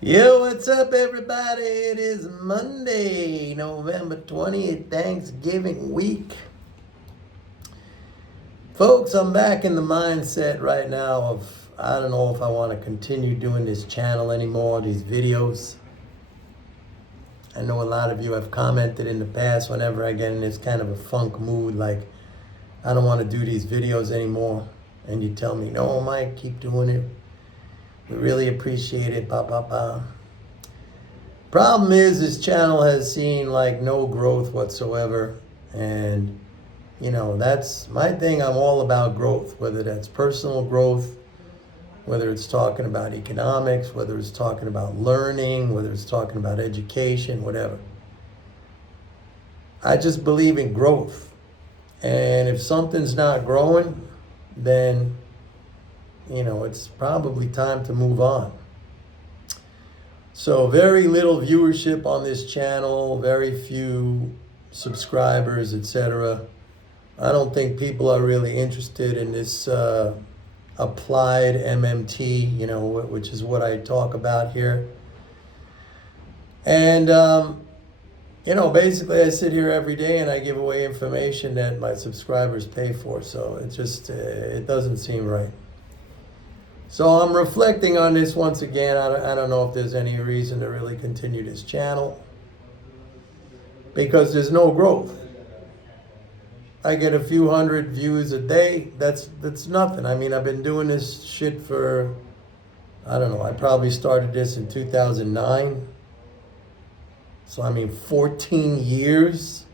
Yo, what's up, everybody? It is Monday, November 20th, Thanksgiving week. Folks, I'm back in the mindset right now of I don't know if I want to continue doing this channel anymore, these videos. I know a lot of you have commented in the past whenever I get in this kind of a funk mood, like I don't want to do these videos anymore. And you tell me, no, Mike, keep doing it. We really appreciate it, pa. Problem is, this channel has seen like no growth whatsoever, and that's my thing. I'm all about growth, whether that's personal growth, whether it's talking about economics, whether it's talking about learning, whether it's talking about education, whatever. I just believe in growth, and if something's not growing, then it's probably time to move on. So very little viewership on this channel, very few subscribers, etc. I don't think people are really interested in this applied MMT, which is what I talk about here. And, basically I sit here every day and I give away information that my subscribers pay for. So it doesn't seem right. So I'm reflecting on this once again. I don't know if there's any reason to really continue this channel because there's no growth. I get a few hundred views a day. That's nothing. I mean, I've been doing this shit for, I don't know, I probably started this in 2009. So 14 years.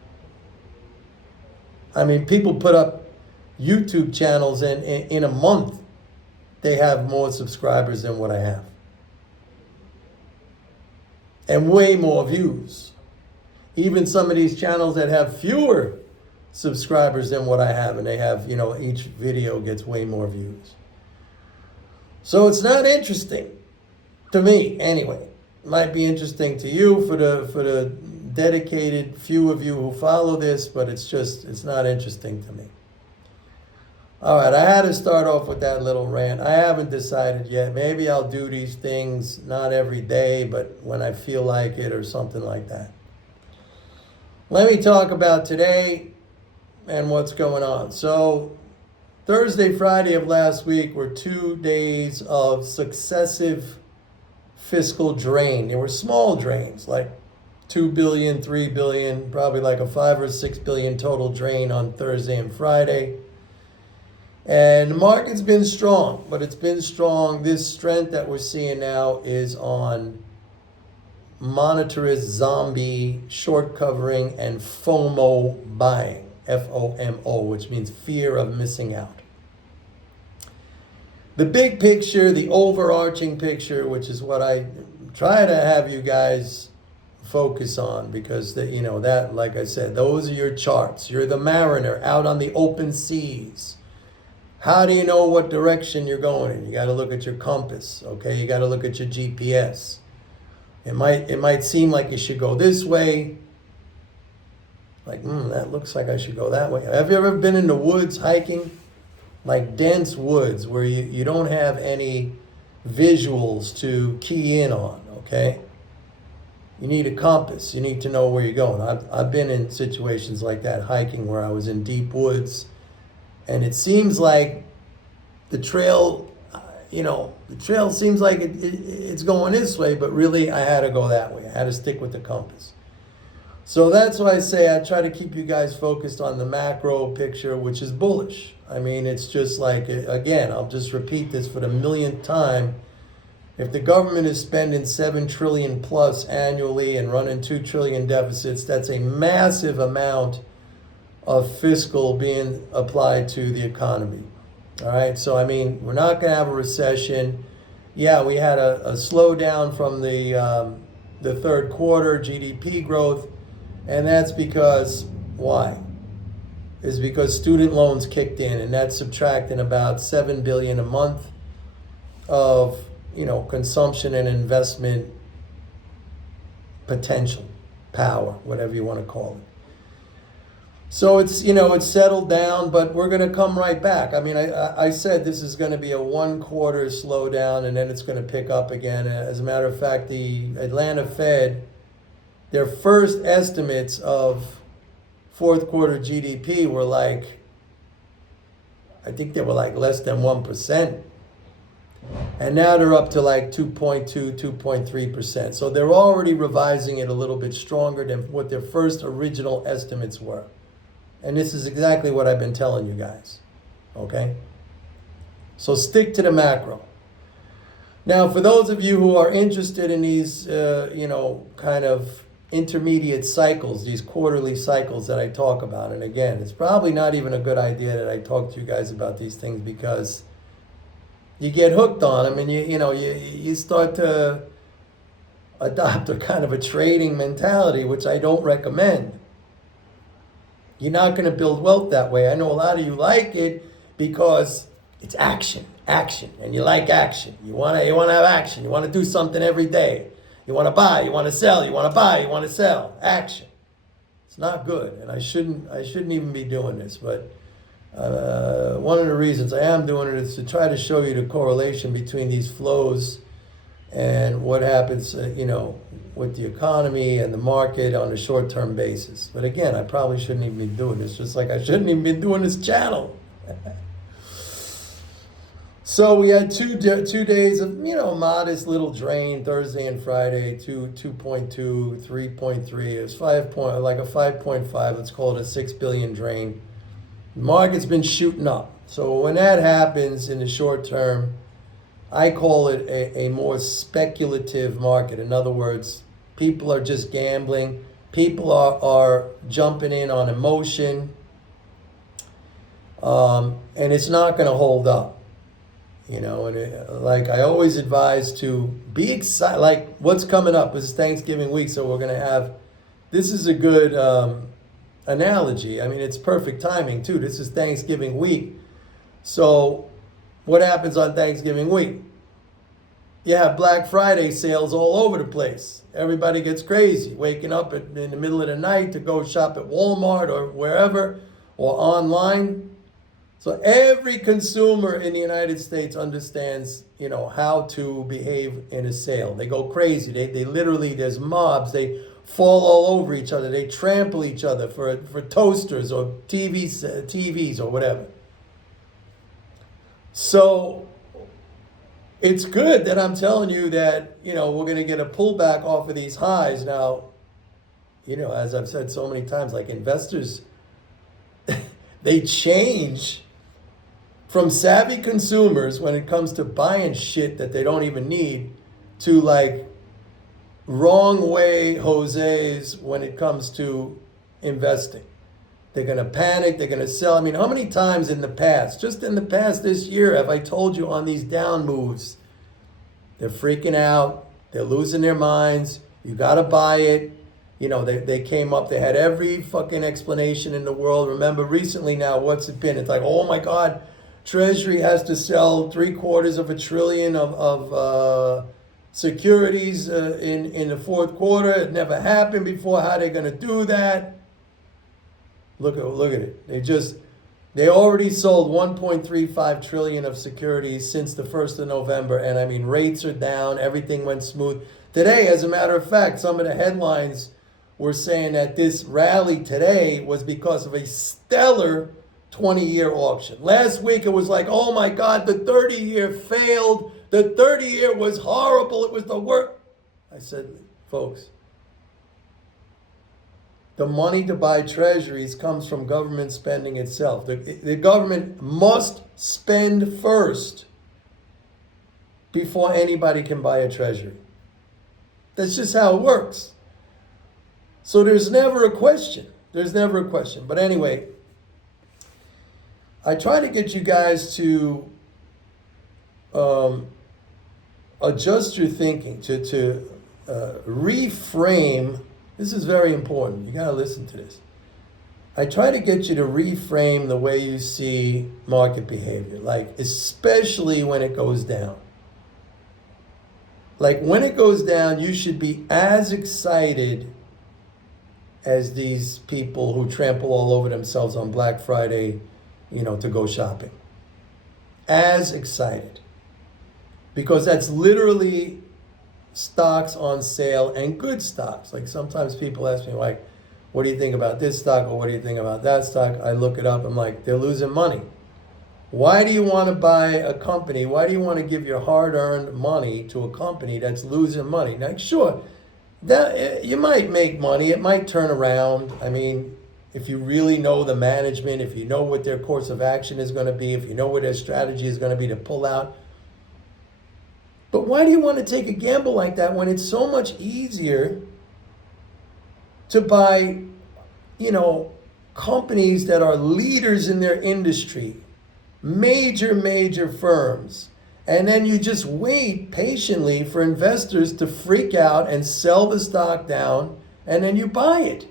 People put up YouTube channels in a month. They have more subscribers than what I have. And way more views. Even some of these channels that have fewer subscribers than what I have, and they have, each video gets way more views. So it's not interesting to me, anyway. It might be interesting to you for the dedicated few of you who follow this, but it's not interesting to me. All right, I had to start off with that little rant. I haven't decided yet. Maybe I'll do these things not every day, but when I feel like it or something like that. Let me talk about today and what's going on. So Thursday, Friday of last week were 2 days of successive fiscal drain. They were small drains, like 2 billion, 3 billion, probably like a 5 or 6 billion total drain on Thursday and Friday. And the market's been strong, but it's been strong. This strength that we're seeing now is on monetarist zombie short covering and FOMO buying, FOMO, which means fear of missing out. The big picture, the overarching picture, which is what I try to have you guys focus on, because that, like I said, those are your charts. You're the mariner out on the open seas. How do you know what direction you're going in? You got to look at your compass, okay? You got to look at your GPS. It might seem like you should go this way. Like, that looks like I should go that way. Have you ever been in the woods hiking? Like dense woods where you don't have any visuals to key in on, okay? You need a compass. You need to know where you're going. I've been in situations like that, hiking, where I was in deep woods. And it seems like the trail, the trail seems like it's going this way, but really I had to go that way. I had to stick with the compass. So that's why I say I try to keep you guys focused on the macro picture, which is bullish. It's just like, again, I'll just repeat this for the millionth time. If the government is spending 7 trillion plus annually and running 2 trillion deficits, that's a massive amount of fiscal being applied to the economy. All right, so we're not going to have a recession. Yeah, we had a slowdown from the third quarter GDP growth, and that's because, why? Is because student loans kicked in, and that's subtracting about 7 billion a month of consumption and investment potential, power, whatever you want to call it. So it's, it's settled down, but we're going to come right back. I mean, I said this is going to be a 1 quarter slowdown and then it's going to pick up again. As a matter of fact, the Atlanta Fed, their first estimates of fourth quarter GDP were like, I think they were like less than 1%. And now they're up to like 2.2, 2.3%. So they're already revising it a little bit stronger than what their first original estimates were. And this is exactly what I've been telling you guys. Okay? So stick to the macro. Now, for those of you who are interested in these, kind of intermediate cycles, these quarterly cycles that I talk about, and again, it's probably not even a good idea that I talk to you guys about these things because you get hooked on them and you start to adopt a kind of a trading mentality, which I don't recommend. You're not going to build wealth that way. I know a lot of you like it because it's action, and you like action. You want to have action. You want to do something every day. You want to buy, you want to sell, you want to buy, you want to sell. Action. It's not good, and I shouldn't even be doing this, but one of the reasons I am doing it is to try to show you the correlation between these flows and what happens, with the economy and the market on a short-term basis. But again, I probably shouldn't even be doing this, just like I shouldn't even be doing this channel. So we had two days of, modest little drain, Thursday and Friday, 2.2, 3.3. It was 5.5, let's call it a 6 billion drain. The market's been shooting up. So when that happens in the short term, I call it a more speculative market. In other words, people are just gambling. People are jumping in on emotion. And it's not going to hold up. Like I always advise to be excited. Like what's coming up is Thanksgiving week. So we're going to have, this is a good analogy. I mean, it's perfect timing too. This is Thanksgiving week. So what happens on Thanksgiving week? You have Black Friday sales all over the place. Everybody gets crazy, waking up in the middle of the night to go shop at Walmart or wherever or online. So every consumer in the United States understands, how to behave in a sale. They go crazy. They literally, there's mobs. They fall all over each other. They trample each other for toasters or TVs or whatever. So it's good that I'm telling you that, we're going to get a pullback off of these highs. Now, as I've said so many times, like investors, they change from savvy consumers when it comes to buying shit that they don't even need to like wrong way Jose's when it comes to investing. They're going to panic. They're going to sell. I mean, how many times in the past, just in the past this year, have I told you on these down moves, they're freaking out. They're losing their minds. You got to buy it. They came up. They had every fucking explanation in the world. Remember recently now, what's it been? It's like, oh my God, Treasury has to sell $750 billion of securities in the fourth quarter. It never happened before. How are they going to do that? Look at it. They already sold 1.35 trillion of securities since the 1st of November. And I mean, rates are down. Everything went smooth. Today, as a matter of fact, some of the headlines were saying that this rally today was because of a stellar 20-year auction. Last week, it was like, oh my God, the 30-year failed. The 30-year was horrible. It was the worst. I said, folks, the money to buy treasuries comes from government spending itself. The government must spend first before anybody can buy a treasury. That's just how it works. So there's never a question. But anyway, I try to get you guys to adjust your thinking, to reframe. This is very important. You got to listen to this. I try to get you to reframe the way you see market behavior, like especially when it goes down. Like when it goes down, you should be as excited as these people who trample all over themselves on Black Friday, to go shopping. As excited. Because that's literally stocks on sale, and good stocks. Like sometimes people ask me, like, what do you think about this stock, or what do you think about that stock? I look it up, I'm like, they're losing money. Why do you want to buy a company? Why do you want to give your hard-earned money to a company that's losing money? Now, sure, that you might make money. It might turn around. I mean, if you really know the management, if you know what their course of action is going to be, if you know what their strategy is going to be to pull out. But why do you want to take a gamble like that when it's so much easier to buy, companies that are leaders in their industry, major firms, and then you just wait patiently for investors to freak out and sell the stock down, and then you buy it.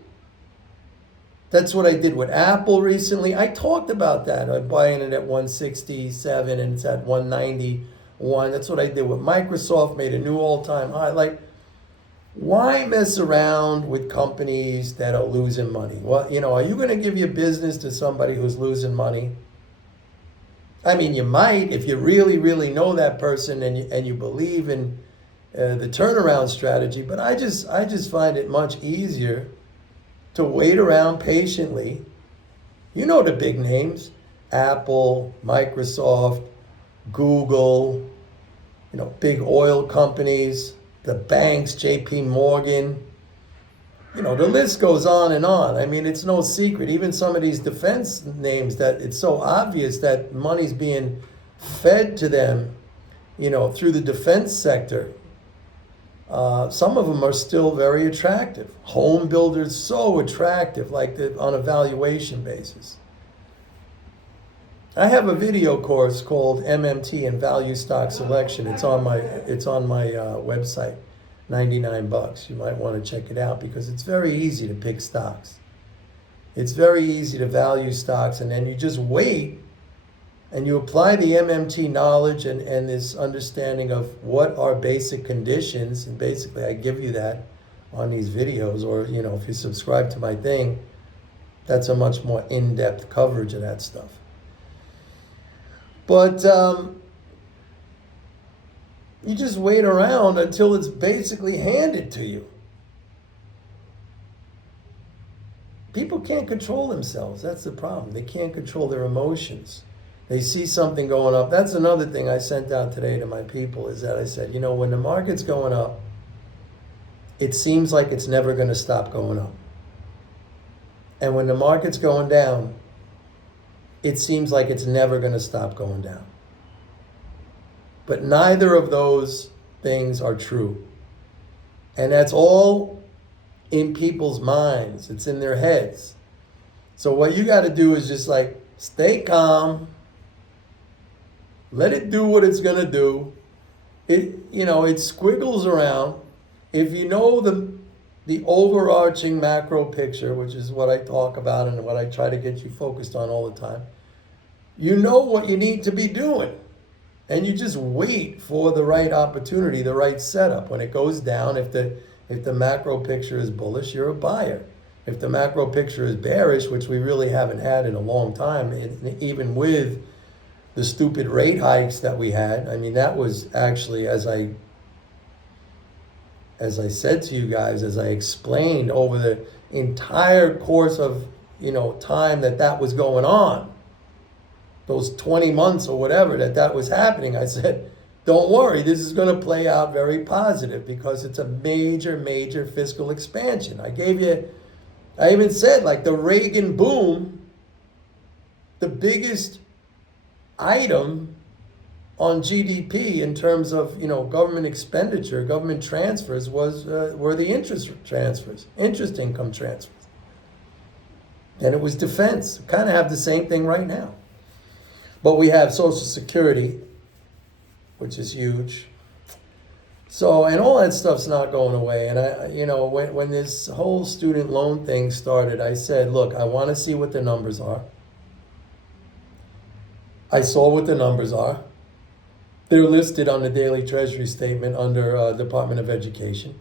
That's what I did with Apple recently. I talked about that. I'm buying it at 167 and it's at 191. That's what I did with Microsoft, made a new all-time high. Like, why mess around with companies that are losing money? Well, are you going to give your business to somebody who's losing money? I mean, you might if you really know that person and you believe in the turnaround strategy. But I just find it much easier to wait around patiently. The big names: Apple, Microsoft, Google. Big oil companies, the banks, J.P. Morgan. The list goes on and on. I mean, it's no secret. Even some of these defense names that it's so obvious that money's being fed to them, through the defense sector. Some of them are still very attractive. Home builders, so attractive, on a valuation basis. I have a video course called MMT and Value Stock Selection. It's on my website. $99. You might want to check it out because it's very easy to pick stocks. It's very easy to value stocks, and then you just wait and you apply the MMT knowledge and this understanding of what are basic conditions. And basically I give you that on these videos, or if you subscribe to my thing, that's a much more in-depth coverage of that stuff. But you just wait around until it's basically handed to you. People can't control themselves. That's the problem. They can't control their emotions. They see something going up. That's another thing I sent out today to my people, is that I said, when the market's going up, it seems like it's never going to stop going up. And when the market's going down, it seems like it's never going to stop going down. But neither of those things are true. And that's all in people's minds. It's in their heads. So what you got to do is just stay calm. Let it do what it's going to do. It squiggles around. If you know the overarching macro picture, which is what I talk about and what I try to get you focused on all the time, you know what you need to be doing. And you just wait for the right opportunity, the right setup. When it goes down, if the macro picture is bullish, you're a buyer. If the macro picture is bearish, which we really haven't had in a long time, even with the stupid rate hikes that we had, I mean, that was actually, as I said to you guys, as I explained over the entire course of time that was going on, those 20 months or whatever that was happening, I said, don't worry, this is going to play out very positive because it's a major fiscal expansion. I even said, the Reagan boom, the biggest item on GDP in terms of, government expenditure, government transfers were the interest income transfers. And it was defense. Kind of have the same thing right now. But we have Social Security, which is huge. So, and all that stuff's not going away. And when this whole student loan thing started, I said, look, I want to see what the numbers are. I saw what the numbers are. They're listed on the daily treasury statement under Department of Education.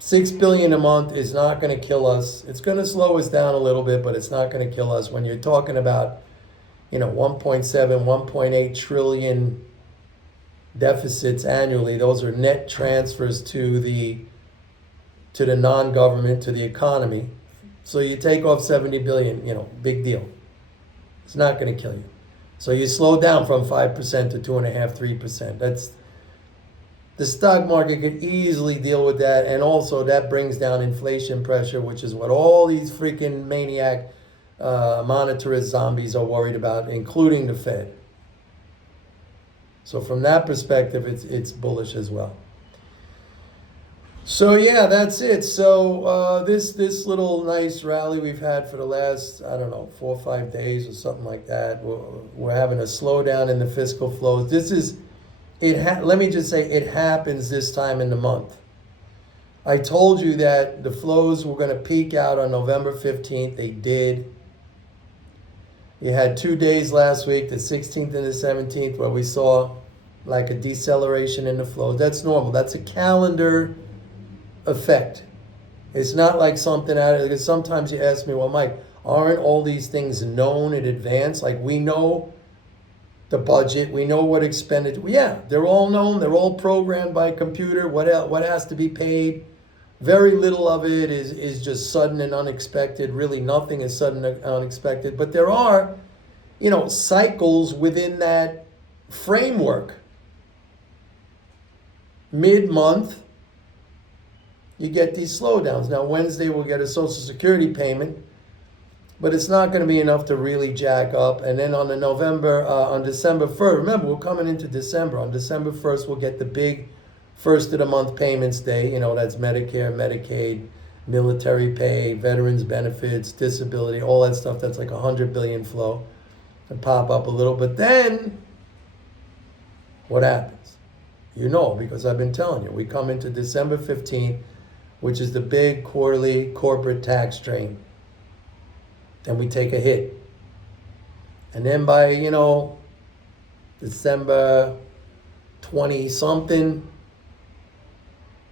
$6 billion a month is not going to kill us. It's going to slow us down a little bit, but it's not going to kill us. When you're talking about, 1.7, 1.8 trillion deficits annually, those are net transfers to the non-government, to the economy. So you take off 70 billion, big deal. It's not going to kill you. So you slow down from 5% to 2.5%, 3%. That's the stock market could easily deal with that, and also that brings down inflation pressure, which is what all these freaking maniac monetarist zombies are worried about, including the Fed. So from that perspective, it's bullish as well. So yeah, that's it. So this little nice rally we've had for the last, 4 or 5 days or something like that. We're having a slowdown in the fiscal flows. Let me just say, it happens this time in the month. I told you that the flows were going to peak out on November 15th. They did. You had 2 days last week, the 16th and the 17th, where we saw like a deceleration in the flow. That's normal. That's a calendar effect. It's not like something out of it. Because sometimes you ask me, well, Mike, aren't all these things known in advance? Like, we know the budget, we know what expenditure. Yeah, they're all known. They're all programmed by computer. What has to be paid? Very little of it is just sudden and unexpected. Really, nothing is sudden and unexpected. But there are, cycles within that framework. Mid-month, you get these slowdowns. Now, Wednesday we'll get a Social Security payment, but it's not going to be enough to really jack up. And then on December 1st, remember, we're coming into December. On December 1st, we'll get the big first of the month payments day. That's Medicare, Medicaid, military pay, veterans benefits, disability, all that stuff. That's like 100 billion flow and pop up a little. But then what happens? Because I've been telling you, we come into December 15th, which is the big quarterly corporate tax drain. And we take a hit. And then by, December 20-something,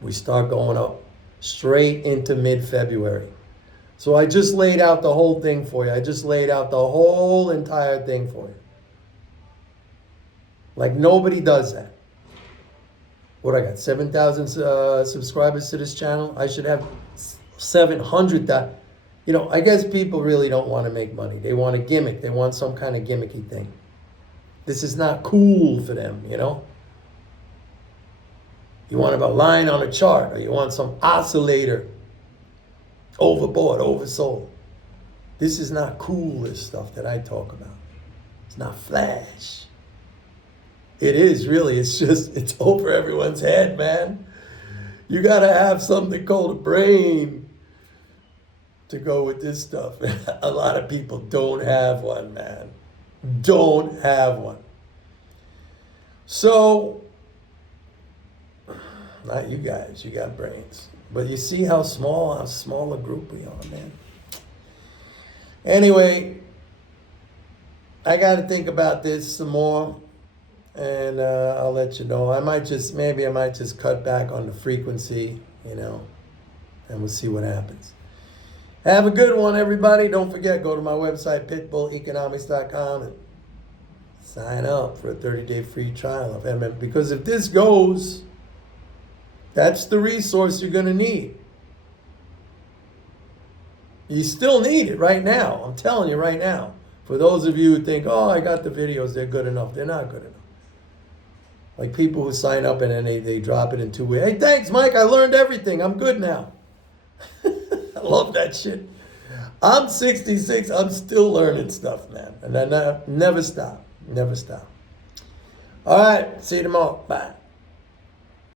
we start going up straight into mid-February. So I just laid out the whole thing for you. I just laid out the whole entire thing for you. Like, nobody does that. What I got, 7,000 subscribers to this channel? I should have 700,000. I guess people really don't want to make money. They want a gimmick. They want some kind of gimmicky thing. This is not cool for them, You want a line on a chart, or you want some oscillator. Overbought, oversold. This is not cool, this stuff that I talk about. It's not flash. It is really, it's over everyone's head, man. You got to have something called a brain to go with this stuff. A lot of people don't have one, man. Don't have one. So, not you guys, you got brains. But you see how small a group we are, man. Anyway, I got to think about this some more. And I'll let you know. I might just cut back on the frequency, and we'll see what happens. Have a good one, everybody. Don't forget, go to my website, pitbulleconomics.com, and sign up for a 30-day free trial of MF. Because if this goes, that's the resource you're going to need. You still need it right now. I'm telling you right now. For those of you who think, oh, I got the videos, they're good enough. They're not good enough. Like people who sign up and then they drop it in 2 weeks. Hey, thanks, Mike. I learned everything. I'm good now. I love that shit. I'm 66. I'm still learning stuff, man. And I never stop. Never stop. All right. See you tomorrow. Bye.